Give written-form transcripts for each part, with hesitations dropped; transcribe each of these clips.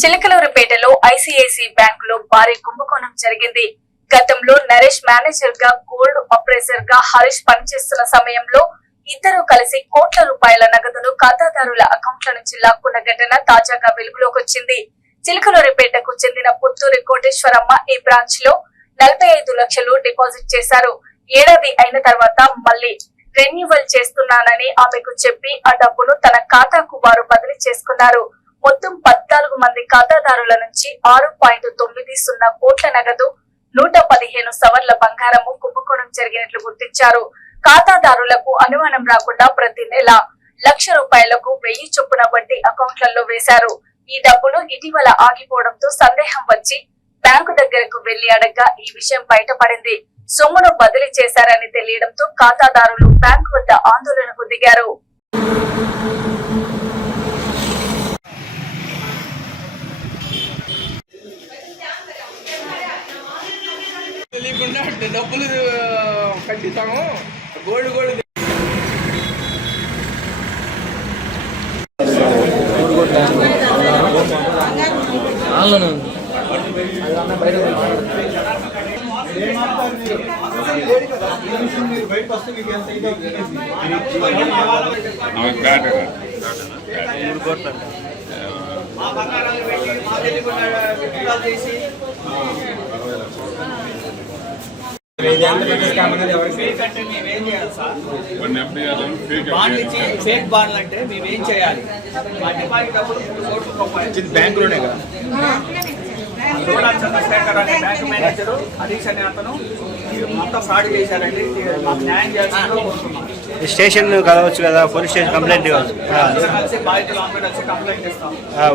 చిలకలూరిపేటలో ICICI బ్యాంకులో భారీ కుంభకోణం జరిగింది. గతంలో నరేష్ మేనేజర్ గా, గోల్డ్ ఆపరేటర్ గా హరీష్ పనిచేస్తున్న సమయంలో ఇద్దరు కలిసి కోట్ల రూపాయల నగదును ఖాతాదారుల అకౌంట్ల నుంచి లాక్కున్న ఘటన తాజాగా వెలుగులోకి వచ్చింది. చిలకలూరిపేటకు చెందిన పుత్తూరి కోటేశ్వరమ్మ ఈ బ్రాంచ్ లో 45 లక్షలు డిపాజిట్ చేశారు. ఏడాది అయిన తర్వాత మళ్లీ రెన్యువల్ చేస్తున్నానని ఆమెకు చెప్పి ఆ డబ్బును తన ఖాతాకు వారు బదిలీ చేసుకున్నారు. మొత్తం 14 మంది ఖాతాదారుల నుంచి 6.90 కోట్ల నగదు, 115 సవర్ల బంగారము కుంభకోణం జరిగినట్లు గుర్తించారు. ఖాతాదారులకు అనుమానం రాకుండా ప్రతి నెల ₹1,00,000 1000 చొప్పున వడ్డీ అకౌంట్లలో వేశారు. ఈ డబ్బులు ఇటీవల ఆగిపోవడంతో సందేహం వచ్చి బ్యాంకు దగ్గరకు వెళ్లి అడగ్గా ఈ విషయం బయటపడింది. సొమ్మును బదిలీ చేశారని తెలియడంతో ఖాతాదారులు బ్యాంకు వద్ద ఆందోళనకు దిగారు. డబ్బులు కట్టిస్తాము గోల్డ్ ఫేక్ బాండ్లు అంటే మేమేం చేయాలి? మా డిపాజిట్ డబ్బులు బ్యాంకులోనే కదా. చంద్రశేఖర్ అనే బ్యాంక్ మేనేజర్, హరీష్ అనే అతను మొత్తం ఫ్రాడ్ చేశారండి. మాకు న్యాయం చేయాల్సింది. స్టేషన్ కలవచ్చు కదా, పోలీస్ స్టేషన్ కంప్లైంట్ ఇవ్వచ్చు. కలిసి బాధితులు అందరూ కలిసి కంప్లైంట్ ఇస్తాం.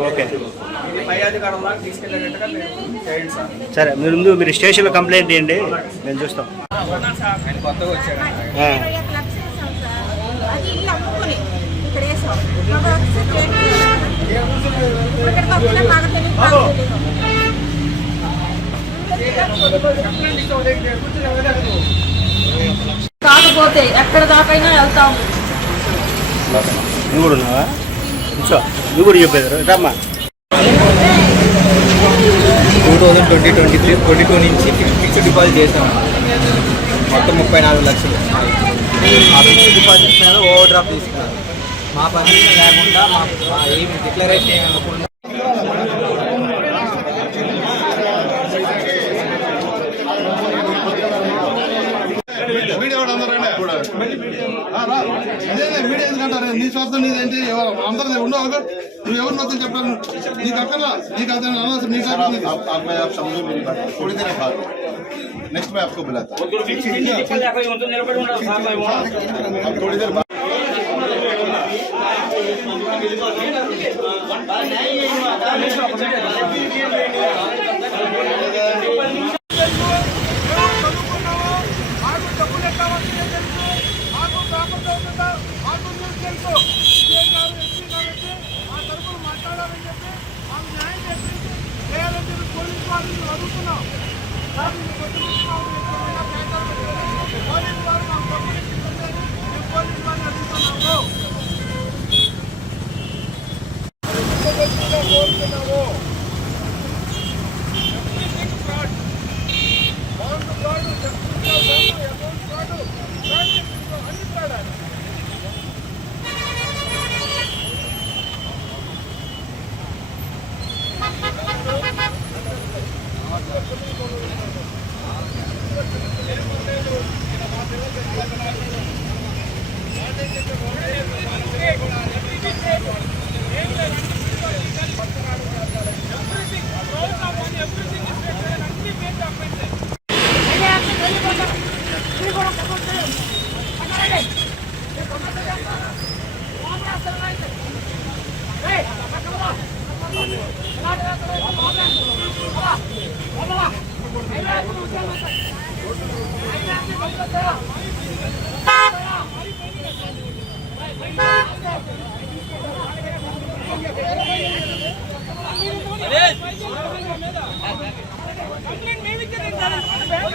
ఓకే, ఇది పై అధికారుల దాకా తీసుకెళ్ళేటట్టుగా మీరు చేయండి సార్. సరే, మీరు స్టేషన్లో కంప్లైంట్ ఇవ్వండి, మేము చూస్తాం. ఆయన కొత్తగా వచ్చారు. కాకపోతే ఎక్కడ దాకైనా వెళ్తాము. నువ్వు కూడా ఉన్నావా? నువ్వు కూడా చెప్పేదారు రమ్మా. 2022 నుంచి ఫిక్స్డ్ డిపాజిట్ చేసాము. మొత్తం 34 లక్షలు. ఆ ఫిక్స్డ్ డిపాజిట్ మీద ఓవర్ డ్రాఫ్ట్ తీసుకున్నారు. మా పర్మిషన్ లేకుండా మా ఏమి డిక్లరేషన్ ఏమనుకుండా మీడియా ఎందుకంటారు? నీ స్వార్థం నీదేంటి? అందరిది ఉండవు. నువ్వు ఎవరు మొత్తం చెప్పాను? నీకు అక్కడ నీకు అతను थोड़ी देर बाद नेक्स्ट मैं आपको बुलाता हूँ. थोड़ी देर बाद